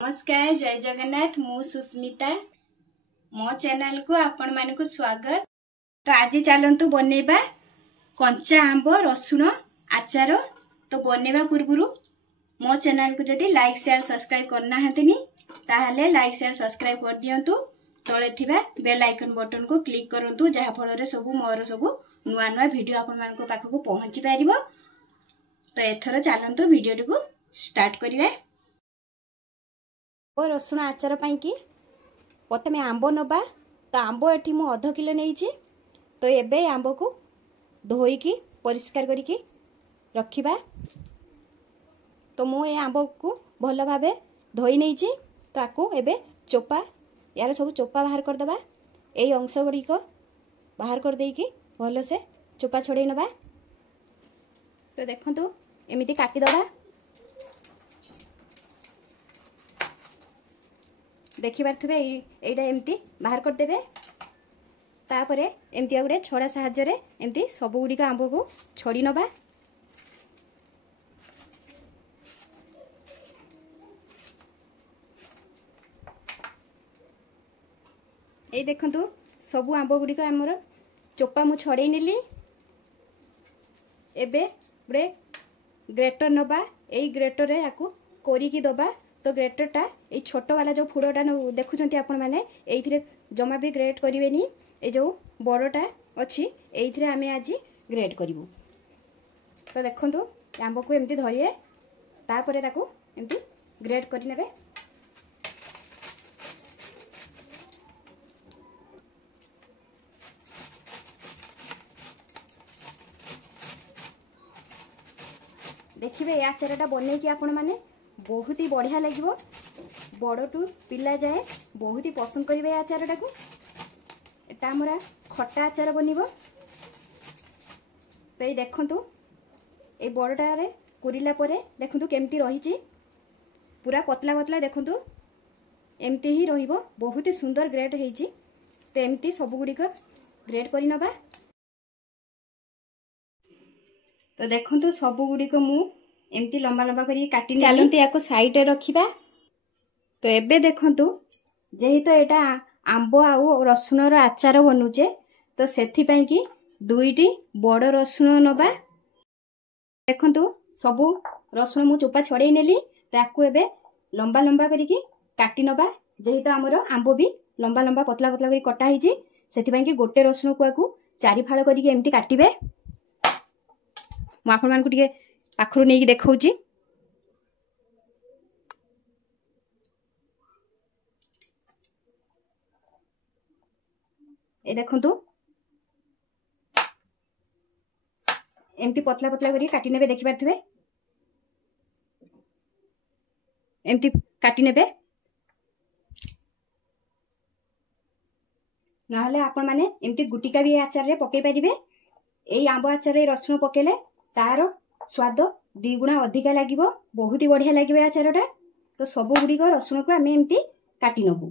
नमस्कार जय जगन्नाथ मु सुस्मिता मो चैनल को आपण मानकु स्वागत। तो आज चलतु बनैबा कंचा आंब रसुण आचार। तो बनैबा पूर्व मो चैनल को जदि लाइक शेयर सब्सक्राइब करना हतनी ताहले लाइक शेयर सब्सक्राइब कर दियंतु। तळे थिबा बेल आइकन बटन को क्लिक करंतु जहा फल रे सब मोर सब नुआ नुआ वीडियो आपण मानकु पाखकु पहुंची पारिबो। तो एथरो चलतु वीडियो को स्टार्ट करिवे। ओ रसुण आचार पाई कि प्रथमे आंब नबा। तो आंब एठी मु आधा किलो नहीं। तो एबे आंब को धोईकी परिष्कार करिकी रखिबा। तो मु ए आंब को भल भाबे धोई नहीं। तो आकु एबे चोपा यार सब चोपा बाहर कर दबा। एई अंश गुडी को बाहर कर देकी भल से चोपा छड़े नबा। तो देखंतु एमिति काटी दबा। देखि पारथुबे एइडा एमती बाहर कर देबे। तापरे एमती आगुडे छड़ा साहाय्य रे एमती सब गुडी का आंब को छड़ी नबा। ए देखंतु सब आंब गुडी का हमर चोपा मु छड़े नेली। एबे गुडे ग्रेटर नबा। एई ग्रेटर रे आकु कोरी की दबा। तो ग्रेटर टा ये छोट वाला जो फुड़टा देखुंत आपण मैंने ये जमा भी ग्रेट करेनि। ये जो बड़टा अच्छी ये आम आज ग्रेट करूँ। तो देखु आंब को एमती धरिए तापर ताकू एमती ग्रेट करने। देखिए ये आचारटा बन कि आपण मैंने बहुत ही बढ़िया लगे। बड़ टू पिला जाए बहुत ही पसंद करेंगे आचारटा को। एटा हमरा खट्टा आचार बनिबो। तो ये देखंतु ए बड़टारे कुरिला परे देखंतु केमती रहिछि पूरा पतला पतला। देखंतु एमती ही रहिबो बहुत ही सुंदर ग्रेट हेछि। तो एमती सब गुडी को ग्रेट करि नबा। तो देखंतु सब गुडी को मु एमती लंबा लंबा करी काटी चलती या साइड रे रखिबा। तो एबे देखंतु जेहेतु एटा आंब आउ रसुण रो आचार बनुचे तो सेथि पई कि दुईटी बड़ रसुण नबा। देखंतु सबु रसुण मु चोपा छड़े नेली। ताकू एबे लंबा लंबा करी काटी नबा। जेहेतु हमर आंब भी लंबा लंबा पतला पतला करी कटा हिची सेथि पई कि गोटे रसुण को आकू चारि फाळ करी एमती काटिबे। मु आपन मान को टिके पाखरु नहीं देखौची। ए देखंतु एमती पतला पतला करी काटी नेबे। देखि पारथबे एमती काटी नेबे। नहले आपण माने एमती गुटिका भी आचार रे पके परिबे। एई आंब आचार रे रसुण पकेले तार स्वाद द्विगुणा अधिका लगे। बहुत ही बढ़िया लगे आचारटा। तो सब गुडी को रसुण को आम एमती काटी नबू।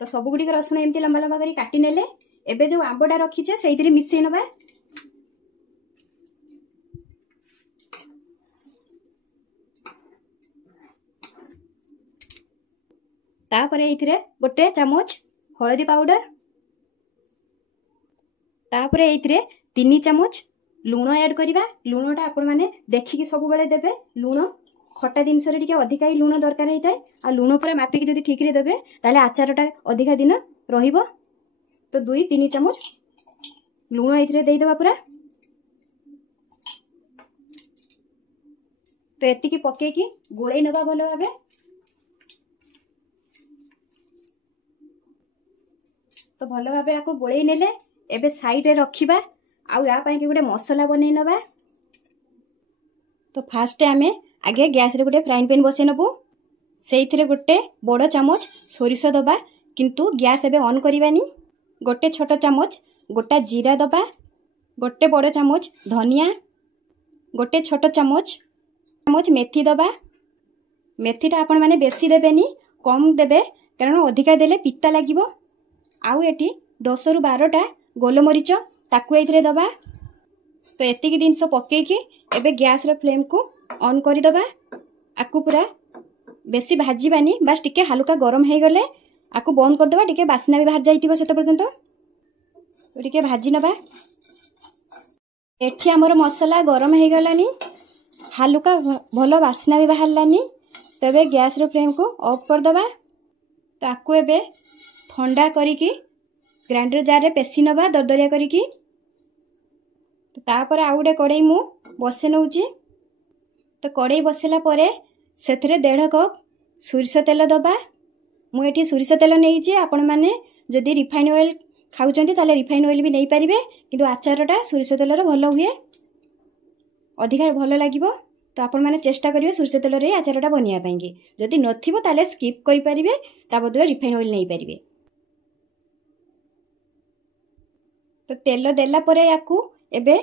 तो सब गुडी को रसुण एमती लंबा लंबा करी काटी नेले। एबे जो आंबटा रखीचे सेइथिरे मिसई नबा। तापर एथिरे गोटे चामच हळदी पाउडर। तापर एथिरे 3 चामच लूण ऐड करिबा। लूणटा आपण माने देखिकी सब बेले देबे। लूण खट्टा जिनस रे टिके अधिका ही लूण दरकार होइताय। आ लूण पूरा मापिकी जदि ठीक रे देबे ताले आचारटा अधिका दिन रहिबो। तो 2-3 चामच लूण एथिरे देई देबा पूरा। तो एतिकी पकेकी गोळेई नबा भलो भाबे। तो भल भाबे आको गोळेई नेले। एबे साइड रे रखिबा। आउ या पई कि गोटे मसला बनै नबा। तो फास्ट आमे आगे गैस रे गोटे फ्राइंग पैन बसे नबू। सेइथिरे गोटे बड़ चामच सोरिष दबा। किंतु गैस एबे ऑन करिबानी। गोटे छोट चामच गोटा जीरा दबा। गोटे बड़ चामच धनिया। गोटे छोट चामच मेथी दबा। मेथीटा आपण माने बेसी देबेनी कम देबे कारण अधिका देले पित्ता लागिबो। आउ एटी 10 ରୁ 12टा गोलमरीच ताकू एथिरे दबा। तो एतिकी जिनस पकेकी एबे गैस रो फ्लेम को ऑन करि दबा। आकु पूरा बेसी भाजीबानी, बस टिके हल्का गरम हे गले आकु बंद कर दबा। टिके बासना भी बाहर जाइतिबो सेते पर्यंत टिके भाजी नबा। एठी हमर मसाला गरम हे गलानी, हल्का भलो बासना भी बाहर लानी। तबे गैस रो फ्लेम को ऑफ कर दबा। ताकू एबे ठंडा करिकी ग्राइंडर जार रे पेसी नबा दरदरिया करिकी। तो तापर आ गुटे कड़ाई मु बसे नउची। तो कड़ाई बसेला परे सेथिरे 1.5 कप सोरिष तेल दबा। मु एठी सोरिष तेल नेइची। आपण माने जदि रिफाइन ऑयल खाउचंती ताले रिफाइन ऑयल भी नहीं पारिबे, किंतु आचारटा सोरिष तेलर भलो हुए, अधिका भलो लागिबो। तो आपण माने चेष्टा करिवे सोरिष तेल रे आचारटा बनिया पाएंगे। जदि नथिबो ताले स्किप करि पारिबे, ता बदले रिफाइन ऑयल नहीं पारिबे। तो तेल देला परे याकू एबे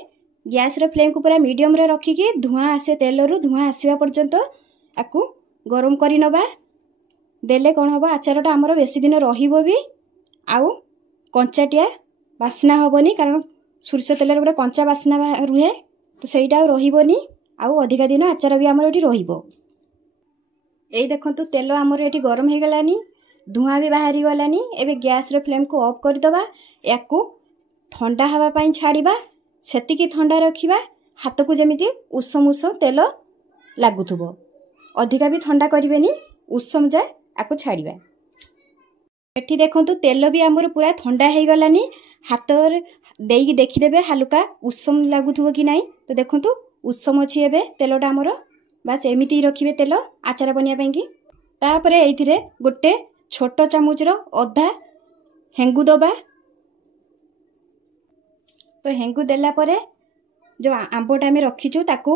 गैस रे फ्लेम को पूरा मीडियम रे रखिकी धुआं आसे, तेल रु धुआं आसीबा पर्यंत आकू गरम करि नबा। देले कोन होबा आचारटा हमरो बेसी दिन रहिबो भी, आउ कंचाटिया बासना होबनी, कारण सोरिष तेलर गोटे कंचा बासना रुहे। तो सेइटा रहिबोनी, आउ अधिका दिन आचार भी हमरो एठी रहिबो। एई देखंतु तेल हमरो एठी गरम हे गलानी, धुआं भी बाहरी गलानी। एबे गैस रे फ्लेम को ऑफ कर दबा। याकू ठंडा हवा पाई छाड़ीबा, सेतिकी ठंडा रखिबा, हाथ को जेमिति उषम उषम तेल लागुथुबो। अधिका भी ठंडा करिवेनी, उषम जाय आकु छाड़ीबा। एठी देखंतु तेल भी हमर पूरा ठंडा हे गलानी। हाथ देई देखि देबे हल्का उषम लागुथुबो कि नाही। तो देखंतु उषम अछि एबे तेलटा हमर। बस एमिति रखिबे तेल आचार बनिया पाई कि। तापरे एइथिरे गोटे छोटो चामच रो अधा हेंगु दबा। तो हेंगु देला परे जो आंबटा में रखीचु ताकू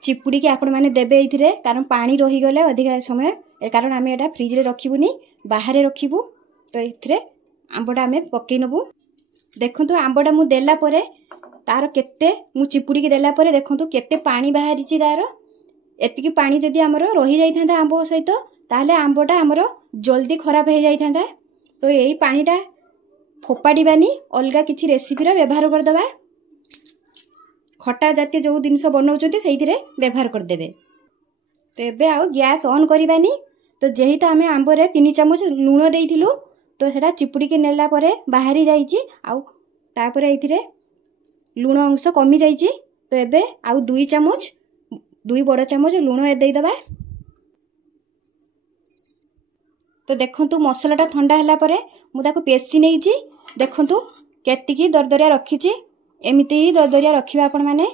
चिपुड़ी के आपण माने देबे एइथिरे, कारण पानी रही गले अधिका समय, कारण आमे एटा फ्रिज रे रखिबुनी, बाहर रखिबु। तो एइथिरे आंबटा आमे पक्कै नबु। देखंतु आंबटा मु देला परे तार केते मु चिपुड़ी के देला परे देखंतु केते पानी बाहरिची तार। एतिकी पानी जदि हमरो रही जाई थांदा आंबो सहित, ताहले आंबटा हमरो जल्दी खराब हे जाई थांदा। तो एई पानीटा फोपाड़ीबानी, अलगा किछि रेसिपी रो व्यवहार कर दबा। खटा जातीय जो जिनस बनाउचंती सेइथिरे व्यवहार कर देबे। तो एबे आउ गैस ऑन करिबानी। तो जेही तो आमे आंबो रे 3 चम्मच लूण देइथिलु, तो सेटा चिपुड़ी के नेला परे बाहरी जाईची, आउ तापरे एइथिरे लूण अंश कमी जाईची। तो एबे आउ 2 चम्मच 2 बड़ चम्मच लूण ए देई दबा। तो देखंतु मसलाटा ठंडा हला परे मु ताको पेसी नेइची। देखंतु केतिकी दरदरिया रखीची। एमिति दरदरिया रखिबा आपण माने,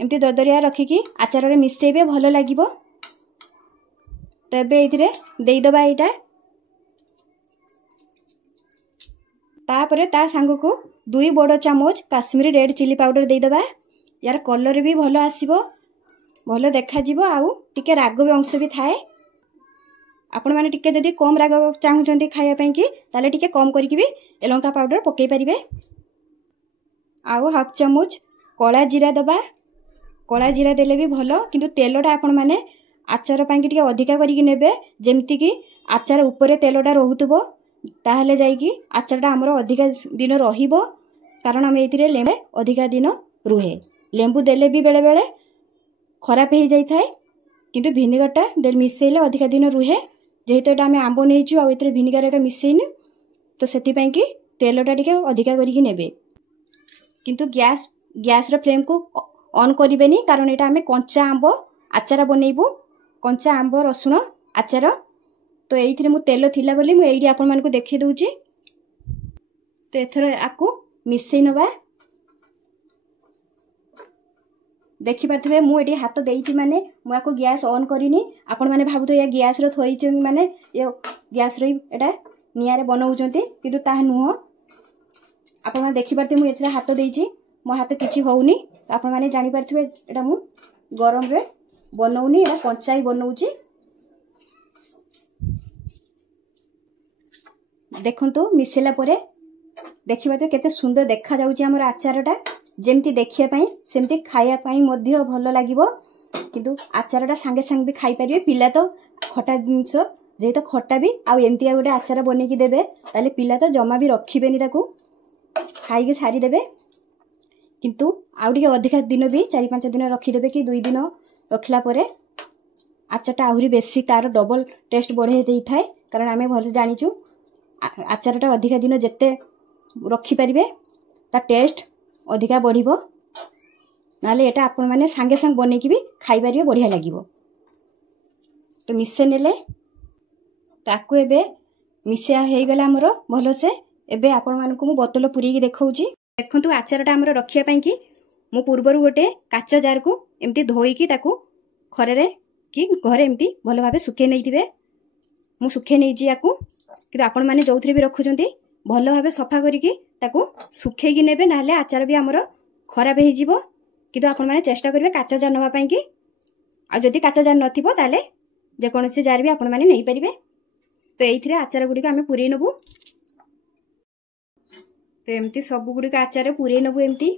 एमिति दरदरिया रखिकी आचार रे मिसेइबे, भलो लागिबो। तो एबे एइथिरे देई दबा एटा। तापरे ता सांग को 2 बड़ चम्मच काश्मीरी रेड चिली पाउडर देई दबा। यार कलर भी भलो आसीबो, भलो देखा जिवो, आउ टिके राग भी अंश भी थाए। आपण माने टिके जदि कम राग चाहुचंती खाया पई कि, ताले टिके कम करिकि भी लंका पाउडर पकेई परिबे। आउ 1/2 चम्मच कला जीरा दबा। कला जीरा देले भी भलो, किंतु तेलटा आपण माने आचार पई कि टिके अधिका करिकि नेबे, जेमति कि आचार ऊपर तेलटा रहुतबो, ताहले जाई कि आचारटा हमरो अधिका दिन रहिबो। कारण हम एथिरे लेंबे अधिका दिन रुहे। लेंबू देले भी बेले बेले खराब हे जाई थाए, किंतु विनेगरटा देल मिसेइले अधिका दिन रुहे। जेहेतु एटा आमे आंबो नेइचु, आ एथिरे विनेगर एका मिसेइनी, तो सेति पई कि तेलटा टिके अधिका करिकि नेबे। किंतु गैस रो फ्लेम को ऑन करिबेनी, कारण एटा आमे कंचा आंबो आचार बनेइबु, कंचा आंबो रसुण आचार। तो एइथिरे मु तेल थिला बोली मु एइडी आपण मानकु देखै दउची। तो एथरो आकु मिसेइ नबा। देखि पारथबे मु एडी हाथ देइची माने मु आको गैस ऑन करिनी। आपण माने भाबुतो या गैस रो थोइची माने ये गैस रो एटा नियारे बनाउचंती, किंतु ताहा नुह। आपण माने देखि पारथबे मु एथरे हाथ देइची, मो हाथ किछि होउनी। आपण माने जानि पारथबे एटा मु गरम रे बनौनी, एटा कंचाई बनौची। देखंतु मिसेला परे देखिबाते केते सुंदर देखा जाउची हमर आचारटा। जेमती देखिया पाई सेमती खाया पाई मध्य भलो लागिबो, किंतु आचारटा संगे संगे भी खाई परिबे। पिला तो खटा जिंस जे तो खट्टा भी आमती गोटे आचार बनईकी देवे ताले पिला तो जमा भी रखिबेनी ताकू खाई सारी देबे किंतु आउ टिके अधिका दिन भी 4-5 दिन रखिदेवे कि 2 दिन रखला परे आचारटा आहुरी बेसी तार डबल टेस्ट बढ़े दे थाए कारण आमे भल जानिचु आचारटा अधिका दिन जेते रखी परिबे ता टेस्ट अधिका बढ़िबो नाले एटा आपण माने संगे संग बनईकी भी खाई परिबे बढ़िया लागिबो। तो मिसे नेले ताकू एबे मिसिया हे गला हमर भलो से एबे आपण मानकु मु बोतल पुरी की देखौची। देखंतु आचारटा हमर रखिया पई कि मु पूर्वरु गोटे काच जार को एमती धोई की ताकू खरे कि घरे एमती भलो भाबे सुखे नैथिबे मु सुखे नैची याकू कि आपण माने जोथरे भी रखुचंती भलो भाबे सफा करिकी ताकू सुखे की नेबे नाले आचार भी हमर खराब हे जिवो किंतु आपण माने चेष्टा करिवे काच जार नवा पई कि आ जदि काच जार नथिबो ताले जे कोनोसी जार भी आपण माने नै परिबे। तो एइथिरे आचार गुडी आमे पुरै नबु तो एमती सब गुडी आचार पुरै नबु एमती।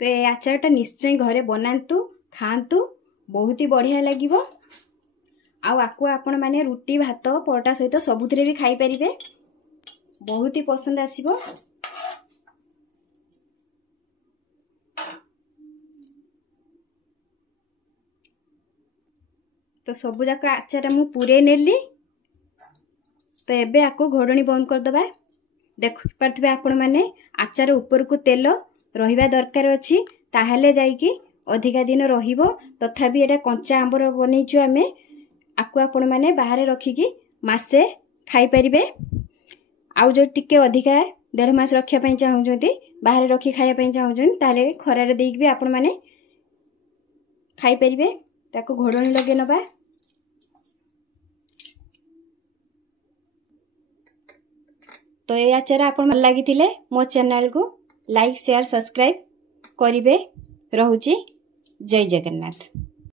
तो ये आचारटा निश्चय घरे बनातु खातु बहुत ही बढ़िया लगिवो आकु आपण माने रुटी भात परोटा सहित सबुथिरे भी खाई परिबे बहुत ही पसंद आसीबो। तो सबु जाक आचार मु पुरे नेली तो एबे आको घोड़णी बंद कर दबा। देख पारथिबे आपण माने आचार ऊपर को तेल रहिबा दरकार अछि ताहाले जाईकी अधिका दिन रहिबो। तथापि एटा कंचा आंबर बनेइछु आमे आकु आपण माने बाहर रखिकी मासे खाई परिबे आउ जो टिके अधिका 1.5 मास रखिया पई चाहउजंती बाहर रखी खाया पई चाहउजन ताले खरारे देइक भी आपण माने खाई परिबे। ताको घोड़णी लगे नबा। तो ये आचार आपण मन लागिथिले मो चैनल को लाइक शेयर सब्सक्राइब करिवे। रहुची जय जगन्नाथ।